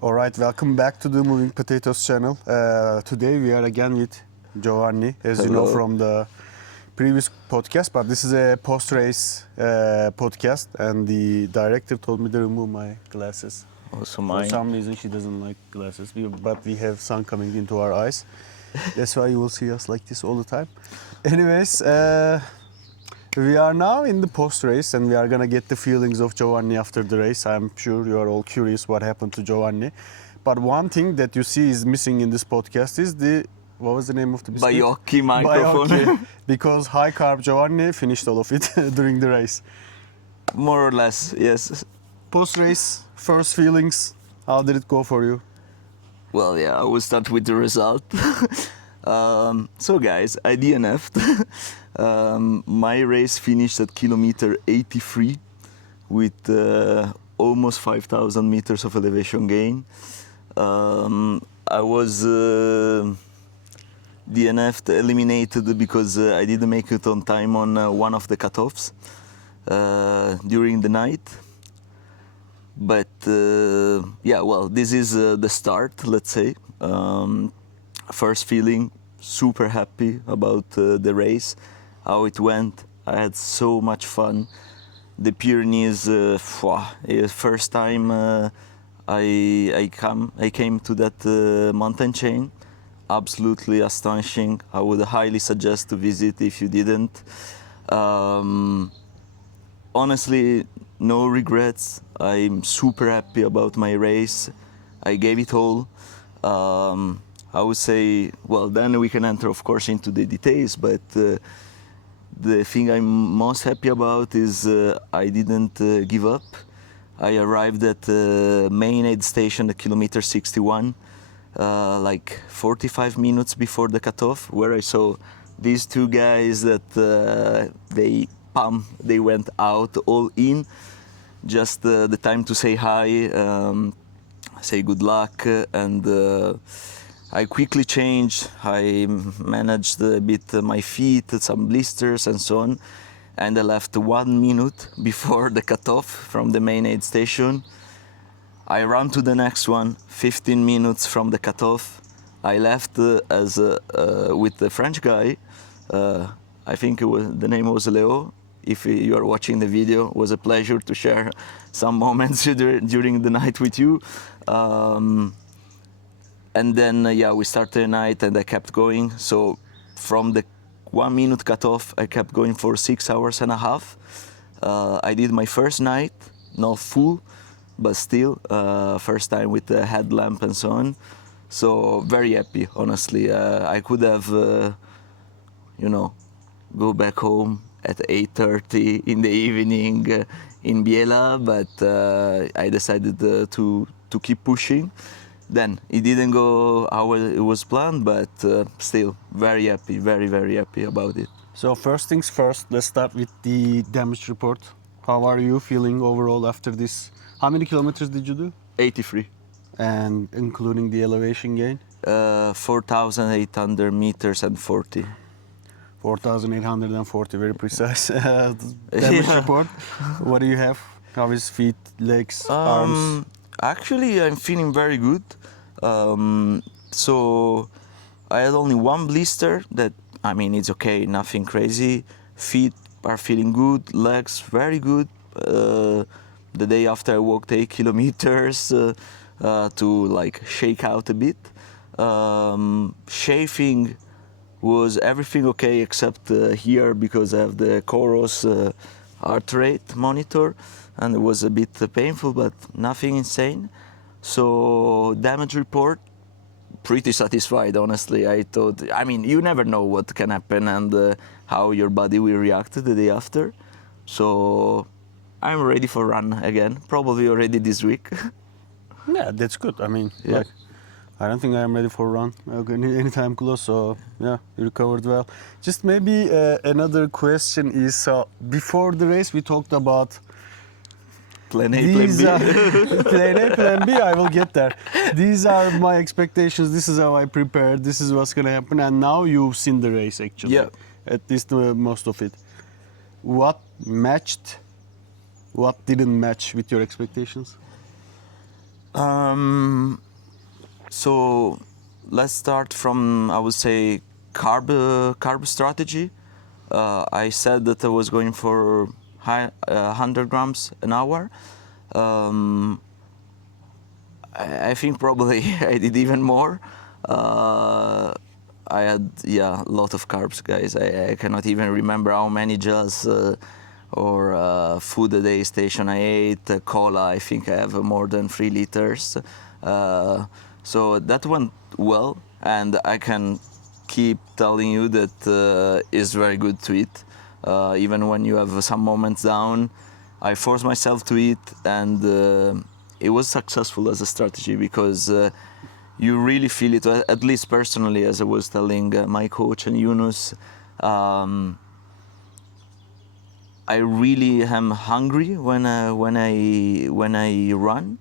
All right, welcome back to the Moving Potatoes channel. Today we are again with Giovanni, as you know Hello. from the previous podcast, but this is a post-race podcast, and the director told me to remove my glasses. Also For mine. some reason she doesn't like glasses, but we have sun coming into our eyes. That's why you will see us like this all the time. Anyways, we are now in the post-race and we are gonna get the feelings of Giovanni after the race. I'm sure you are all curious what happened to Giovanni. But one thing that you see is missing in this podcast is what was the name of the biscuit? Baiocchi microphone. Baiocchi, because high carb Giovanni finished all of it during the race. More or less, yes. Post-race, first feelings, how did it go for you? Well, yeah, I will start with the result. So guys, I DNF'd. My race finished at kilometer 83 with almost 5,000 meters of elevation gain. I was DNF'd, eliminated because I didn't make it on time on one of the cutoffs during the night. But yeah, well, this is the start, let's say. First feeling, super happy about the race, how it went. I had so much fun. The Pyrenees, first time I came to that mountain chain. Absolutely astonishing. I would highly suggest to visit if you didn't. Honestly, no regrets. I'm super happy about my race. I gave it all. I would say, well, then we can enter, of course, into the details, but the thing I'm most happy about is I didn't give up. I arrived at the main aid station at kilometer 61, like 45 minutes before the cutoff, where I saw these two guys that they went out all in. Just the time to say hi, say good luck, and I quickly changed. I managed a bit my feet, some blisters and so on, and I left 1 minute before the cutoff from the main aid station. I ran to the next one, 15 minutes from the cutoff. I left with the French guy. I think the name was Leo. If you are watching the video, it was a pleasure to share some moments during the night with you. And then, yeah, we started the night and I kept going. So from the 1 minute cutoff, I kept going for 6 hours and a half. I did my first night, not full, but still, first time with the headlamp and so on. So very happy, honestly. I could have, go back home at 8:30 in the evening in Biella, but I decided to keep pushing. Then it didn't go how it was planned, but still very happy, very, very happy about it. So first things first, let's start with the damage report. How are you feeling overall after this? How many kilometers did you do? 83. And including the elevation gain? 4,800 meters and 40. 4,840, very precise. Damage report. What do you have? How is feet, legs, arms? Actually, I'm feeling very good. So I had only one blister that, I mean, it's okay, nothing crazy. Feet are feeling good, legs very good. The day after I walked 8 kilometers to like shake out a bit. Chafing was everything okay except here because I have the Coros heart rate monitor and it was a bit painful but nothing insane. So damage report, pretty satisfied honestly. I mean you never know what can happen and how your body will react the day after. So I'm ready for run again, probably already this week. Yeah, that's good. I mean, Yeah. like, I don't think I am ready for a run anytime close, so yeah, you recovered well. Just maybe another question is, before the race we talked about Plan A, Plan B. Plan A, Plan B, I will get there. These are my expectations, this is how I prepared, this is what's gonna happen, and now you've seen the race actually. Yeah. At least most of it. What matched, what didn't match with your expectations? So let's start from, I would say, carb strategy. I said that I was going for 100 grams an hour. I think probably I did even more. I had, yeah, a lot of carbs, guys. I cannot even remember how many gels or food a day station I ate. Cola, I think I have more than 3 liters. So that went well, and I can keep telling you that it's very good to eat. Even when you have some moments down, I force myself to eat, and it was successful as a strategy because you really feel it, at least personally, as I was telling my coach and Yunus. I really am hungry when I run,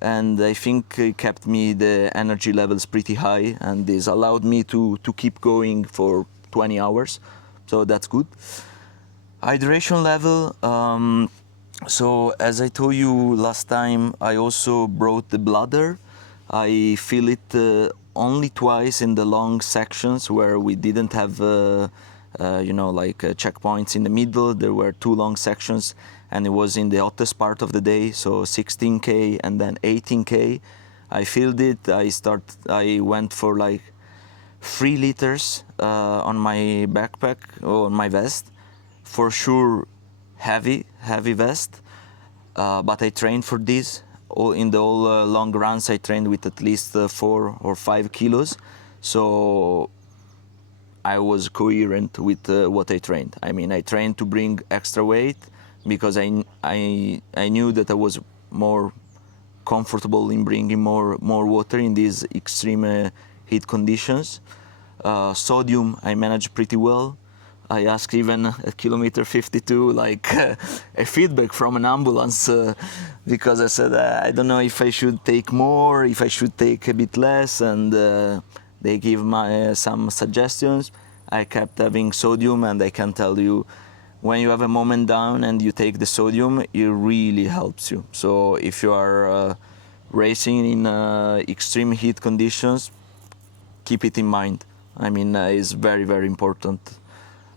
and I think it kept me the energy levels pretty high, and this allowed me to keep going for 20 hours, so that's good. Hydration level. So as I told you last time, I also brought the bladder. I fill it only twice in the long sections where we didn't have checkpoints in the middle. There were 2 long sections, and it was in the hottest part of the day, so 16K and then 18K. I filled it. I went for like 3 liters on my backpack or on my vest. For sure, heavy vest, but I trained for this. In the whole long runs, I trained with at least 4 or 5 kilos, so I was coherent with what I trained. I mean, I trained to bring extra weight because I knew that I was more comfortable in bringing more water in these extreme heat conditions. Sodium, I managed pretty well. I asked even at kilometer 52 a feedback from an ambulance because I said I don't know if I should take more, if I should take a bit less, and they give some suggestions. I kept having sodium, and I can tell you, when you have a moment down and you take the sodium, it really helps you. So if you are racing in extreme heat conditions, keep it in mind. I mean, it's very, very important.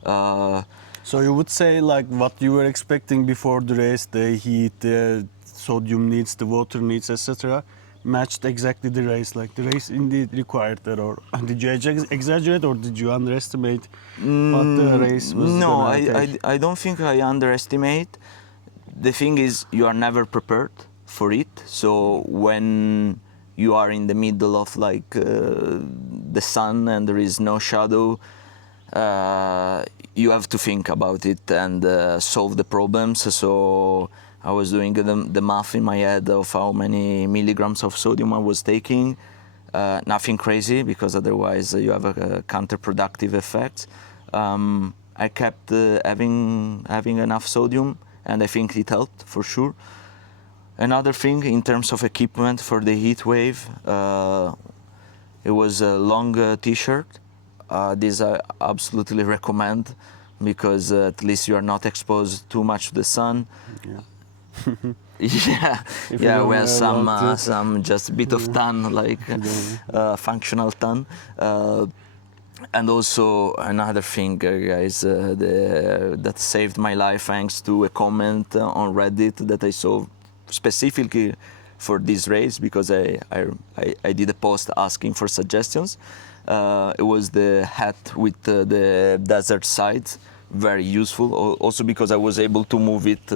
So you would say like what you were expecting before the race, the heat, the sodium needs, the water needs, etc., matched exactly the race. Like the race indeed required that, or did you exaggerate, or did you underestimate what the race was No, gonna take? I don't think I underestimate. The thing is, you are never prepared for it. So when you are in the middle of the sun and there is no shadow, you have to think about it and solve the problems. So I was doing the math in my head of how many milligrams of sodium I was taking. Nothing crazy, because otherwise you have a counterproductive effect. I kept having enough sodium, and I think it helped for sure. Another thing in terms of equipment for the heat wave, it was a long t-shirt. This I absolutely recommend, because at least you are not exposed too much to the sun. Yeah, yeah, wear some just a bit of tan, functional tan. And also another thing, guys, that saved my life, thanks to a comment on Reddit that I saw specifically for this race, because I did a post asking for suggestions. It was the hat with the desert sides, very useful. Also because I was able to move it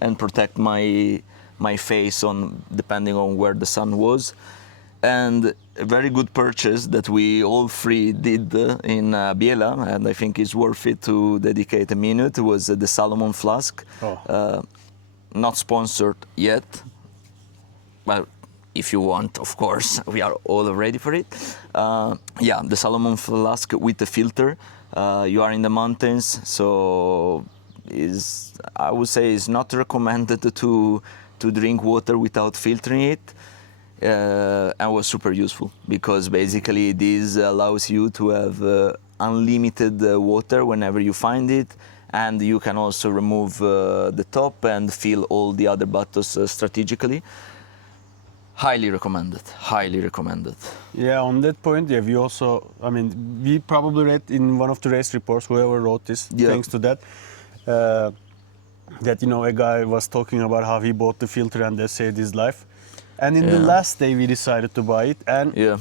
and protect my face depending on where the sun was. And a very good purchase that we all three did in Biella, and I think it's worth it to dedicate a minute, was the Salomon flask. Not sponsored yet, but if you want, of course, we are all ready for it. Yeah, the Salomon flask with the filter. You are in the mountains, so I would say it's not recommended to drink water without filtering it. And was super useful, because basically this allows you to have unlimited water whenever you find it, and you can also remove the top and fill all the other bottles strategically. Highly recommended. Highly recommended. Yeah, on that point, yeah, we also, I mean, we probably read in one of the race reports, whoever wrote this, Yeah. thanks to that, uh, that, you know, a guy was talking about how he bought the filter and that saved his life. And in the Yeah. last day, we decided to buy it. And Yeah.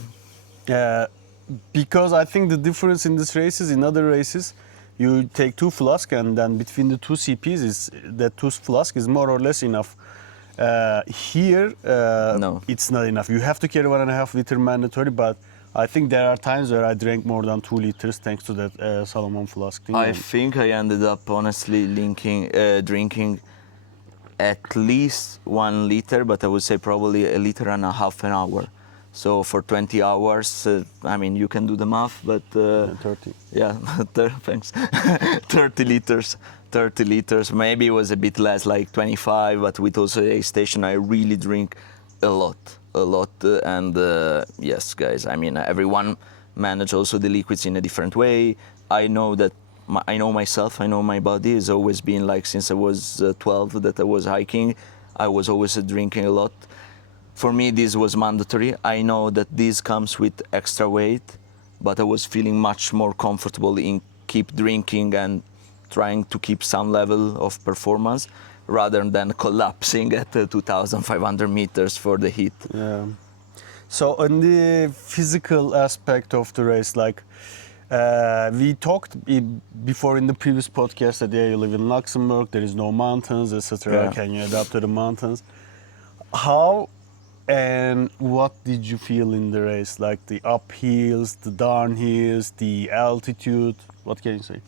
because I think the difference in these races, in other races, you take 2 flasks and then between the 2 CPs, is that 2 flask is more or less enough. Here, No. it's not enough. You have to carry 1.5 liter mandatory, but I think there are times where I drank more than 2 liters thanks to that Salomon flask thing. I And think I ended up honestly drinking at least 1 liter, but I would say probably 1.5 liters an hour. So for 20 hours, I mean, you can do the math, but 30. yeah, thanks. 30 liters, 30 liters. Maybe it was a bit less, like 25, but with also a station, I really drink a lot. And yes, guys, I mean, everyone manage also the liquids in a different way. I know that I know myself, I know my body has always been like, since I was 12 that I was hiking, I was always drinking a lot. For me, this was mandatory. I know that this comes with extra weight, but I was feeling much more comfortable in keep drinking and trying to keep some level of performance rather than collapsing at 2,500 meters for the heat. Yeah. So on the physical aspect of the race, like we talked before in the previous podcast that yeah, you live in Luxembourg, there is no mountains, etc. Yeah. Can you adapt to the mountains? How and what did you feel in the race? Like the uphills, the downhills, the altitude? What can you say?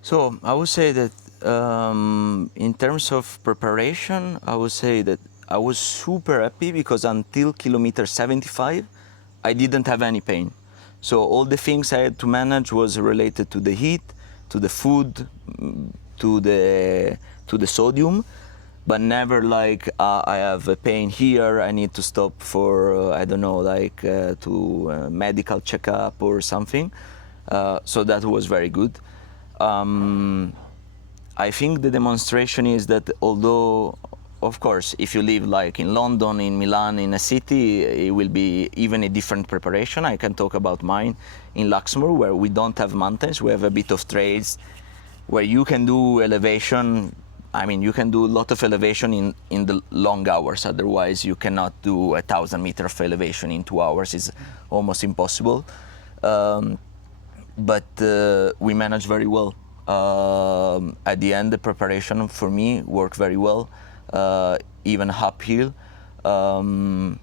So I would say that in terms of preparation, I would say that I was super happy because until kilometer 75, I didn't have any pain. So all the things I had to manage was related to the heat, to the food, to the sodium, but never like I have a pain here, I need to stop for I don't know, like to medical checkup or something. So that was very good. I think the demonstration is that although, of course, if you live like in London, in Milan, in a city, it will be even a different preparation. I can talk about mine in Luxembourg, where we don't have mountains. We have a bit of trails where you can do elevation. I mean, you can do a lot of elevation in the long hours. Otherwise, you cannot do 1,000 meters of elevation in 2 hours. It's almost impossible. But we managed very well. At the end, the preparation for me worked very well. Even uphill. Don't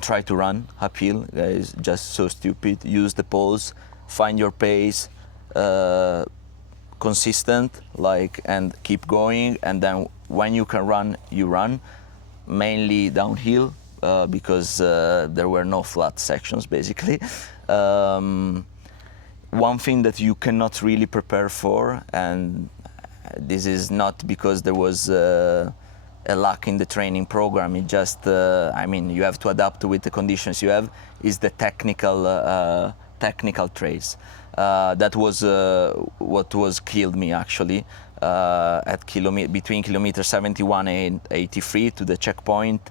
try to run uphill, guys. Just so stupid. Use the poles. Find your pace. Consistent, like, and keep going. And then when you can run, you run. Mainly downhill because there were no flat sections, basically. One thing that you cannot really prepare for, and this is not because there was a lack in the training program, it just, I mean, you have to adapt with the conditions you have, is the technical trails. That was what was killed me actually at between kilometer 71 and 83 to the checkpoint.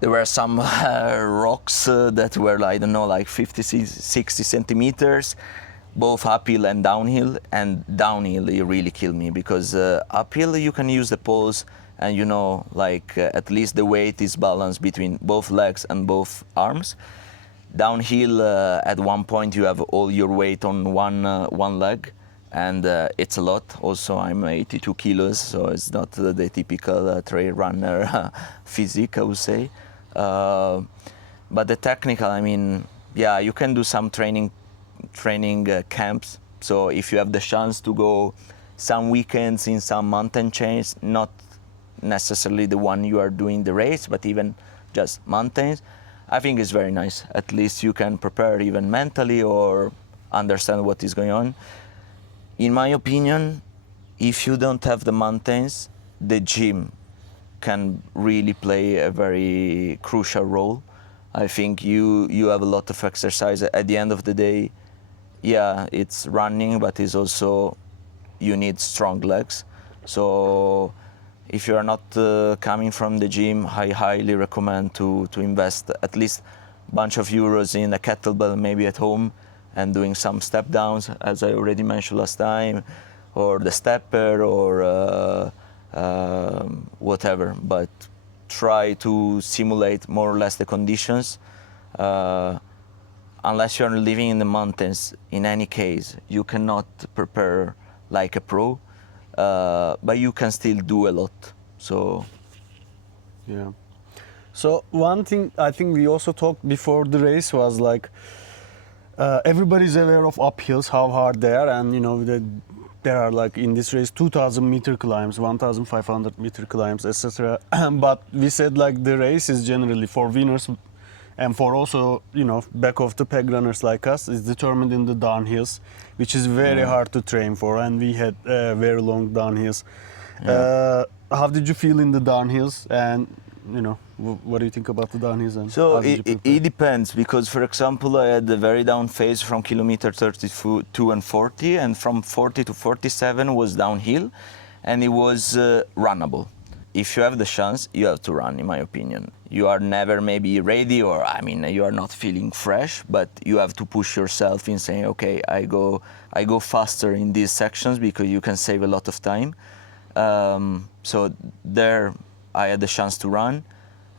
There were some rocks that were, I don't know, like 50, 60 centimeters, both uphill and downhill. And downhill, it really killed me because uphill you can use the poles and, you know, like at least the weight is balanced between both legs and both arms. Downhill, at one point you have all your weight on one leg, and it's a lot. Also, I'm 82 kilos, so it's not the typical trail runner physique, I would say. But the technical, I mean, yeah, you can do some training camps. So if you have the chance to go some weekends in some mountain chains, not necessarily the one you are doing the race, but even just mountains, I think it's very nice. At least you can prepare even mentally or understand what is going on. In my opinion, if you don't have the mountains, the gym can really play a very crucial role. I think you have a lot of exercise. At the end of the day, yeah, it's running, but it's also, you need strong legs. So if you are not coming from the gym, I highly recommend to invest at least a bunch of euros in a kettlebell, maybe at home, and doing some step downs, as I already mentioned last time, or the stepper, or whatever. But try to simulate more or less the conditions. Unless you're living in the mountains, in any case, you cannot prepare like a pro, but you can still do a lot. So, yeah. So one thing I think we also talked before the race was like everybody's aware of uphills, how hard they are, and you know there are like in this race 2,000 meter climbs, 1,500 meter climbs, etc. But we said like the race is generally for winners and for also, you know, back of the peg runners like us, is determined in the downhills, which is very hard to train for, and we had very long downhills. How did you feel in the downhills, and you know, what do you think about the downhills? And so how did you prepare? it depends, because for example, I had the very down phase from kilometer 32 and 40, and from 40 to 47 was downhill, and it was runnable. If you have the chance, you have to run, in my opinion. You are never maybe ready, or I mean, you are not feeling fresh, but you have to push yourself in saying, okay, I go faster in these sections because you can save a lot of time. So there I had the chance to run,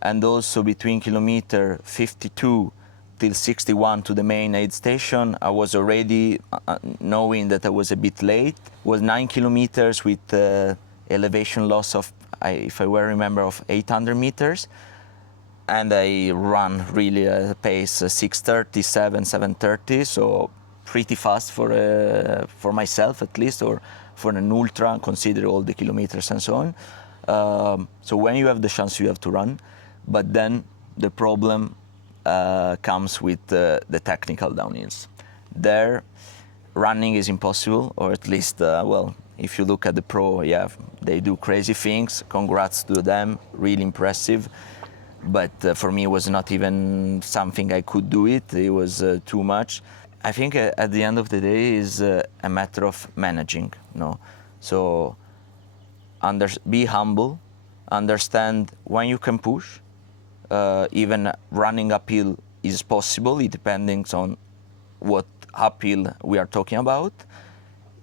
and also between kilometer 52 till 61 to the main aid station, I was already knowing that I was a bit late. It was 9 kilometers with elevation loss of, if I well remember, of 800 meters. And I run really at a pace 6:30, 7:30, so pretty fast for myself at least, or for an ultra, consider all the kilometers and so on. So when you have the chance, you have to run. But then the problem comes with the technical downhills. There, running is impossible, or at least, well, if you look at the pro, yeah, they do crazy things. Congrats to them, really impressive. But for me, it was not even something I could do it. It was too much. I think at the end of the day is a matter of managing, no? So be humble, understand when you can push. Even running uphill is possible. It depends on what uphill we are talking about.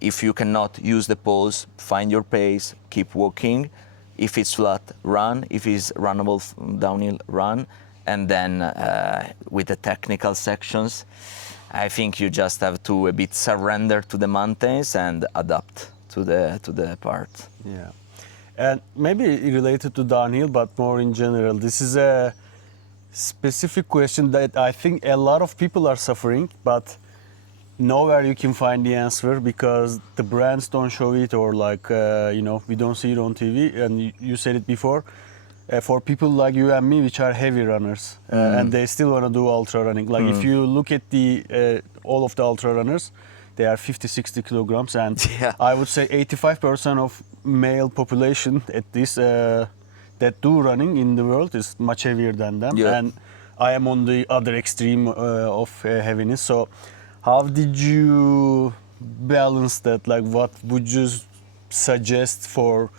If you cannot, use the poles, find your pace, keep walking. If it's flat, run. If it's runnable downhill, run. And then with the technical sections, I think you just have to a bit surrender to the mountains and adapt to the part. Yeah. And maybe related to downhill, but more in general, this is a specific question that I think a lot of people are suffering, but nowhere you can find the answer because the brands don't show it, or like, you know, we don't see it on TV. And you said it before, for people like you and me, which are heavy runners, and they still want to do ultra running. Like if you look at the all of the ultra runners, they are 50-60 kilograms, and I would say 85% of male population at this that do running in the world is much heavier than them. And I am on the other extreme of heaviness. So how did you balance that? Like, what would you suggest for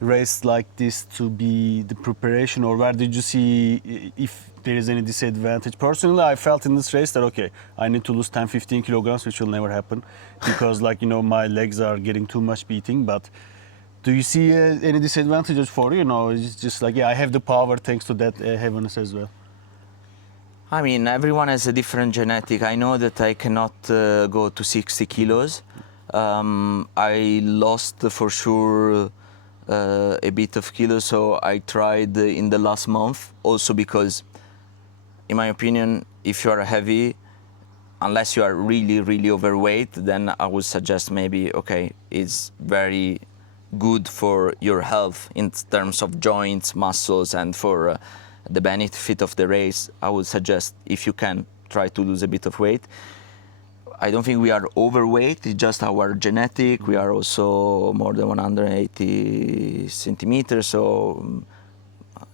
race like this to be the preparation, or where did you see if there is any disadvantage? Personally, I felt in this race that, okay, I need to lose 10-15 kilograms, which will never happen because, like, you know, my legs are getting too much beating. But do you see any disadvantages for you? No, it's just like, yeah, I have the power thanks to that heaviness as well. I mean, everyone has a different genetic. I know that I cannot go to 60 kilos. I lost for sure a bit of kilos, so I tried in the last month. Also because, in my opinion, if you are heavy, unless you are really, really overweight, then I would suggest maybe, okay, it's very good for your health in terms of joints, muscles, and for the benefit of the race, I would suggest, if you can, try to lose a bit of weight. I don't think we are overweight, it's just our genetic. We are also more than 180 centimeters, so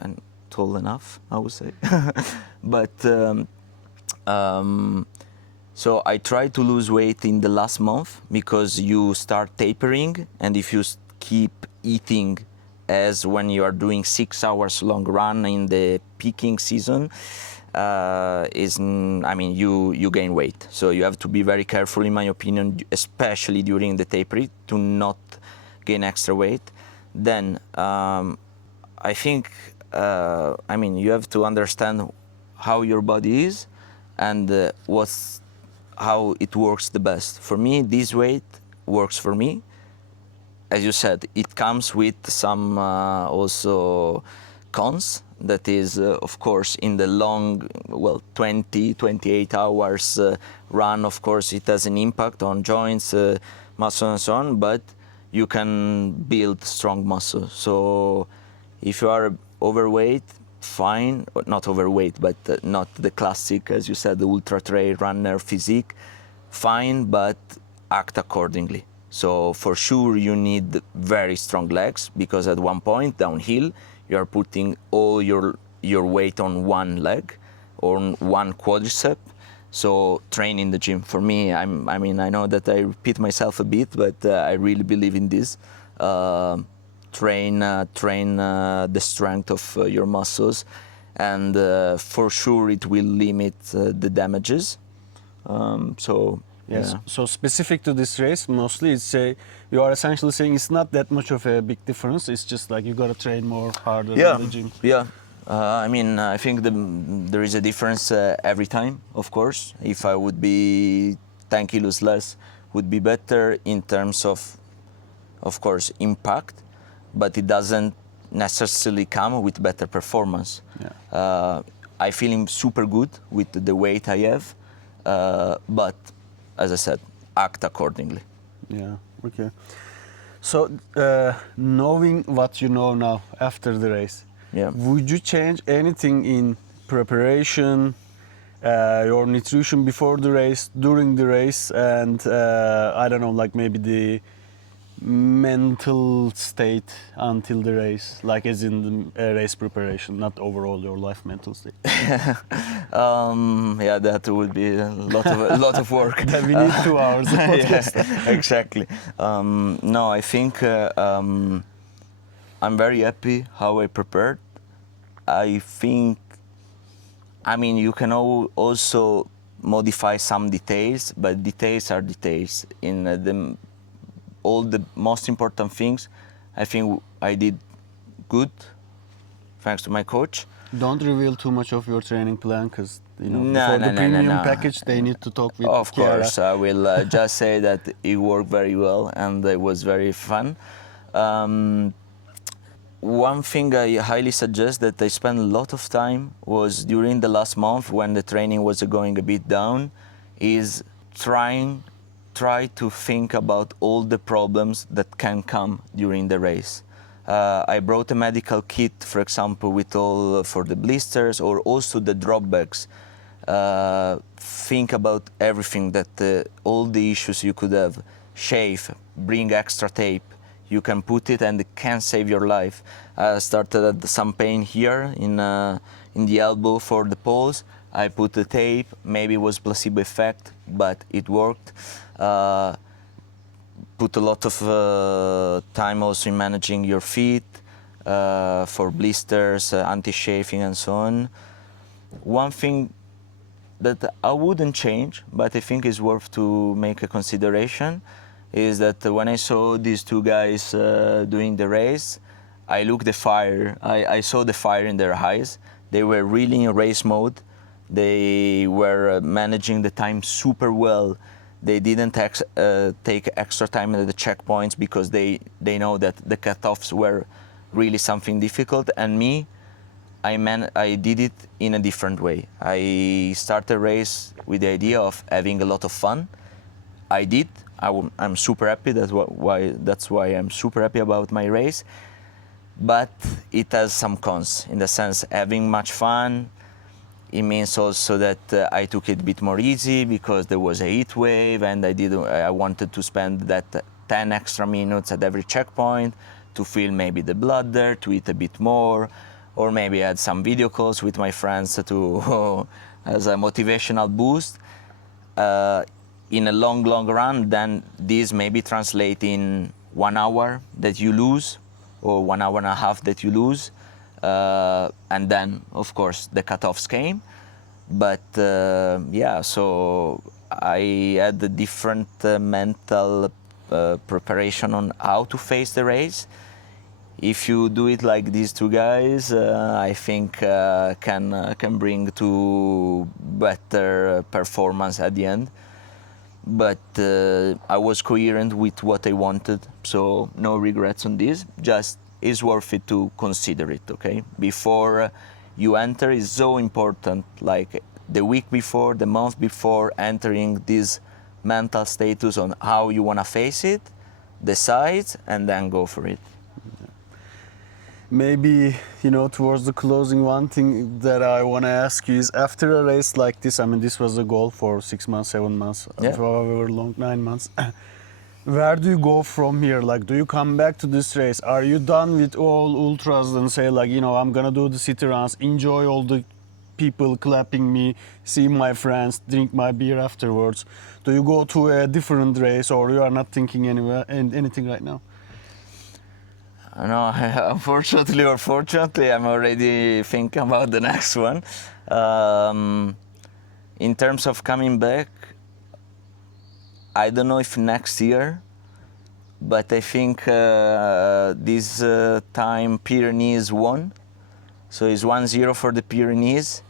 and tall enough, I would say. But so I tried to lose weight in the last month because you start tapering, and if you keep eating as when you are doing 6 hours long run in the peaking season. You gain weight. So you have to be very careful, in my opinion, especially during the taper, to not gain extra weight. Then I think, you have to understand how your body is and how it works the best. For me, this weight works for me. As you said, it comes with some also cons. That is, of course, in the long, 28 hours run, of course, it has an impact on joints, muscle and so on, but you can build strong muscle. So if you are overweight, fine, not overweight, but not the classic, as you said, the ultra trail runner physique, fine, but act accordingly. So for sure you need very strong legs, because at one point downhill you are putting all your weight on one leg or on one quadricep. So train in the gym. For me, I know that I repeat myself a bit, but I really believe in this. Train the strength of your muscles, and for sure it will limit the damages. Yes. Yeah. So specific to this race, mostly you are essentially saying it's not that much of a big difference. It's just like you gotta train more harder in the gym. Yeah. I think there is a difference every time, of course. If I would be 10 kilos less, would be better in terms of course, impact, but it doesn't necessarily come with better performance. Yeah. I feel super good with the weight I have, but as I said, act accordingly. Yeah. Okay. So knowing what you know now after the race, would you change anything in preparation, your nutrition before the race, during the race, and I don't know, like maybe the mental state until the race, like as in the race preparation, not overall your life mental state? That would be a lot of work. That we need 2 hours of podcast. Yeah, exactly. No, I think I'm very happy how I prepared. I think, you can also modify some details, but details are details. In all the most important things, I think I did good, thanks to my coach. Don't reveal too much of your training plan, because No, before the premium no. package they need to talk with Of Chiara. course, I will just say that it worked very well and it was very fun. One thing I highly suggest that I spent a lot of time was during the last month when the training was going a bit down, is try to think about all the problems that can come during the race. I brought a medical kit, for example, with all for the blisters, or also the drop bags. Think about everything all the issues you could have. Shave, bring extra tape. You can put it and it can save your life. I started at some pain here in the elbow for the poles. I put the tape, maybe it was placebo effect, but it worked. Put a lot of time also in managing your feet for blisters, anti-chafing and so on. One thing that I wouldn't change, but I think is worth to make a consideration, is that when I saw these two guys doing the race, I looked the fire. I saw the fire in their eyes. They were really in race mode. They were managing the time super well. They didn't take extra time at the checkpoints because they know that the cutoffs were really something difficult. And me, I did it in a different way. I started the race with the idea of having a lot of fun. I did. I'm super happy. That's why I'm super happy about my race. But it has some cons, in the sense having much fun. It means also that I took it a bit more easy because there was a heat wave, and I wanted to spend that 10 extra minutes at every checkpoint to feel maybe the blood there, to eat a bit more, or maybe I had some video calls with my friends to as a motivational boost. In a long run, then this maybe translate in 1 hour that you lose or 1 hour and a half that you lose. And then, of course, the cutoffs came. But yeah, so I had a different mental preparation on how to face the race. If you do it like these two guys, I think can bring to better performance at the end. But I was coherent with what I wanted, so no regrets on this. Just it's worth it to consider it, okay? Before you enter is so important, like the week before, the month before, entering this mental status on how you want to face it, decide, and then go for it. Maybe, you know, towards the closing, one thing that I want to ask you is, after a race like this, I mean, this was a goal for 6 months, 7 months, Yeah. however long, 9 months. Where do you go from here? Like, do you come back to this race? Are you done with all ultras and say, like, you know, I'm gonna do the city runs, enjoy all the people clapping me, see my friends, drink my beer afterwards? Do you go to a different race, or you are not thinking anywhere and anything right now? No, unfortunately or fortunately, I'm already thinking about the next one. In terms of coming back, I don't know if next year, but I think this time Pyrenees won. So it's 1-0 for the Pyrenees.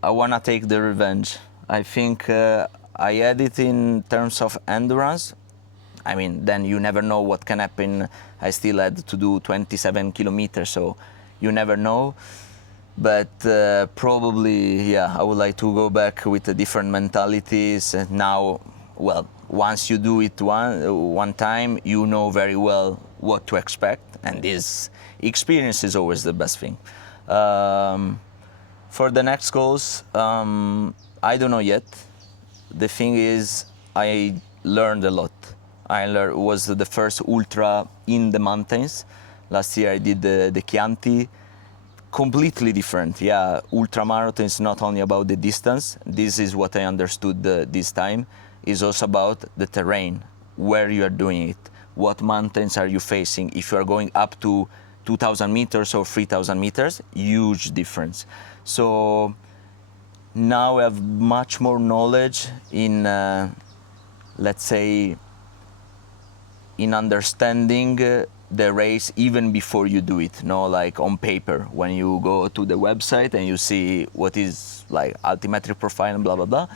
I want to take the revenge. I think I had it in terms of endurance. I mean, then you never know what can happen. I still had to do 27 kilometers, so you never know. But probably, yeah, I would like to go back with the different mentalities. And now, well, once you do it one time, you know very well what to expect. And this experience is always the best thing. For the next goals, I don't know yet. The thing is, I learned a lot. Was the first ultra in the mountains. Last year I did the Chianti. Completely different. Yeah, ultra marathon is not only about the distance. This is what I understood this time. It's also about the terrain, where you are doing it, what mountains are you facing. If you are going up to 2,000 meters or 3,000 meters, huge difference. So now I have much more knowledge in, let's say, in understanding the race even before you do it, no, like on paper, when you go to the website and you see what is like altimetric profile and blah, blah, blah,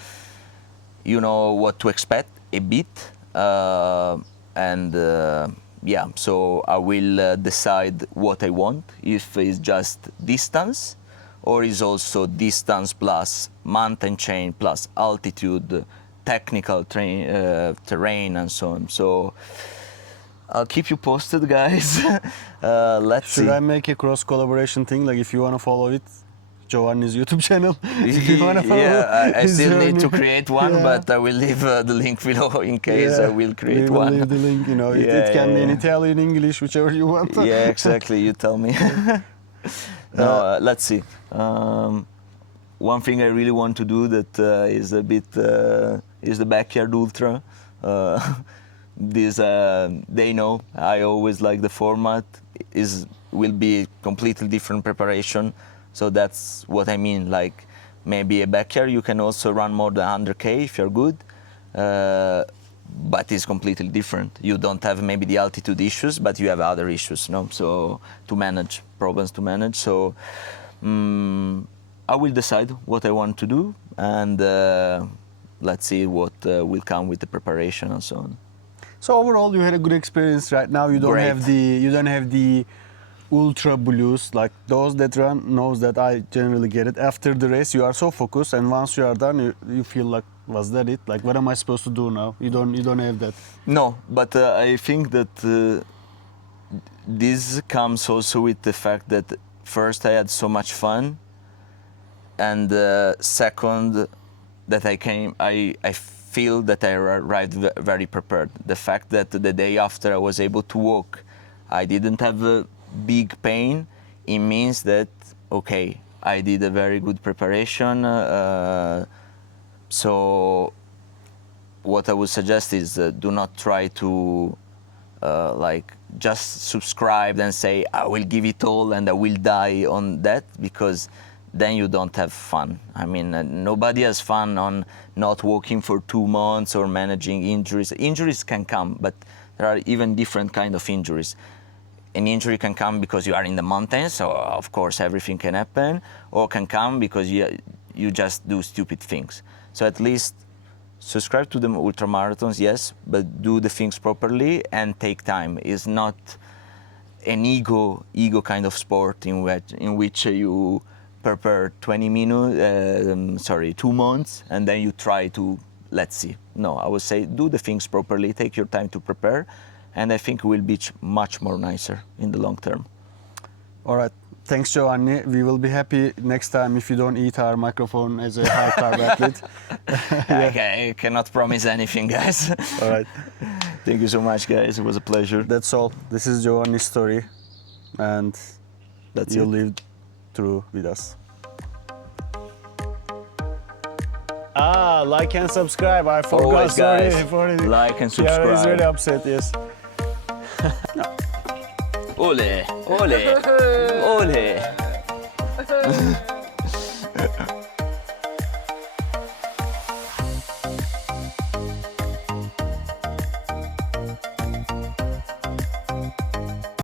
you know what to expect a bit. Yeah, so I will decide what I want, if it's just distance or is also distance plus mountain chain plus altitude, technical terrain and so on. So I'll keep you posted, guys. Let's see. Should I make a cross collaboration thing? Like, if you want to follow it, Giovanni's YouTube channel. If you want to follow, yeah, I his still journey. need to create one, Yeah. but I will leave the link below in case I will create we will one. leave the link. You know, Yeah, it can be in yeah. Italian, English, whichever you want. Yeah, exactly. You tell me. No, let's see. One thing I really want to do that is a bit is the backyard ultra. They know I always like the format. Will be completely different preparation. So that's what I mean. Like maybe a backyard, you can also run more than 100K if you're good. But it's completely different. You don't have maybe the altitude issues, but you have other issues, no? So to manage, problems to manage. So I will decide what I want to do, and let's see what will come with the preparation and so on. So overall, you had a good experience. Right now, you don't Great. have the ultra blues. Like those that run knows that I generally get it. After the race, you are so focused, and once you are done, you feel like, was that it? Like, what am I supposed to do now? You don't have that. No, but I think that this comes also with the fact that first I had so much fun, and second that I feel that I arrived very prepared. The fact that the day after I was able to walk, I didn't have a big pain. It means that okay, I did a very good preparation. So what I would suggest is do not try to like just subscribe and say I will give it all and I will die on that, because then you don't have fun. I mean, nobody has fun on not walking for 2 months or managing injuries. Injuries can come, but there are even different kind of injuries. An injury can come because you are in the mountains, so of course everything can happen, or can come because you just do stupid things. So at least subscribe to the ultramarathons, yes, but do the things properly and take time. It's not an ego kind of sport in which you prepare 2 months and then you try to, let's see. No, I would say do the things properly, take your time to prepare, and I think it will be much more nicer in the long term. All right. Thanks, Giovanni. We will be happy next time if you don't eat our microphone as a high carb athlete. I cannot promise anything, guys. All right. Thank you so much, guys. It was a pleasure. That's all. This is Giovanni's story, and That's you it. lived through with us. Like and subscribe. I forgot. Always, guys. Sorry. Like and Chiara is subscribe. very upset. Yes. Ole, ole, ole.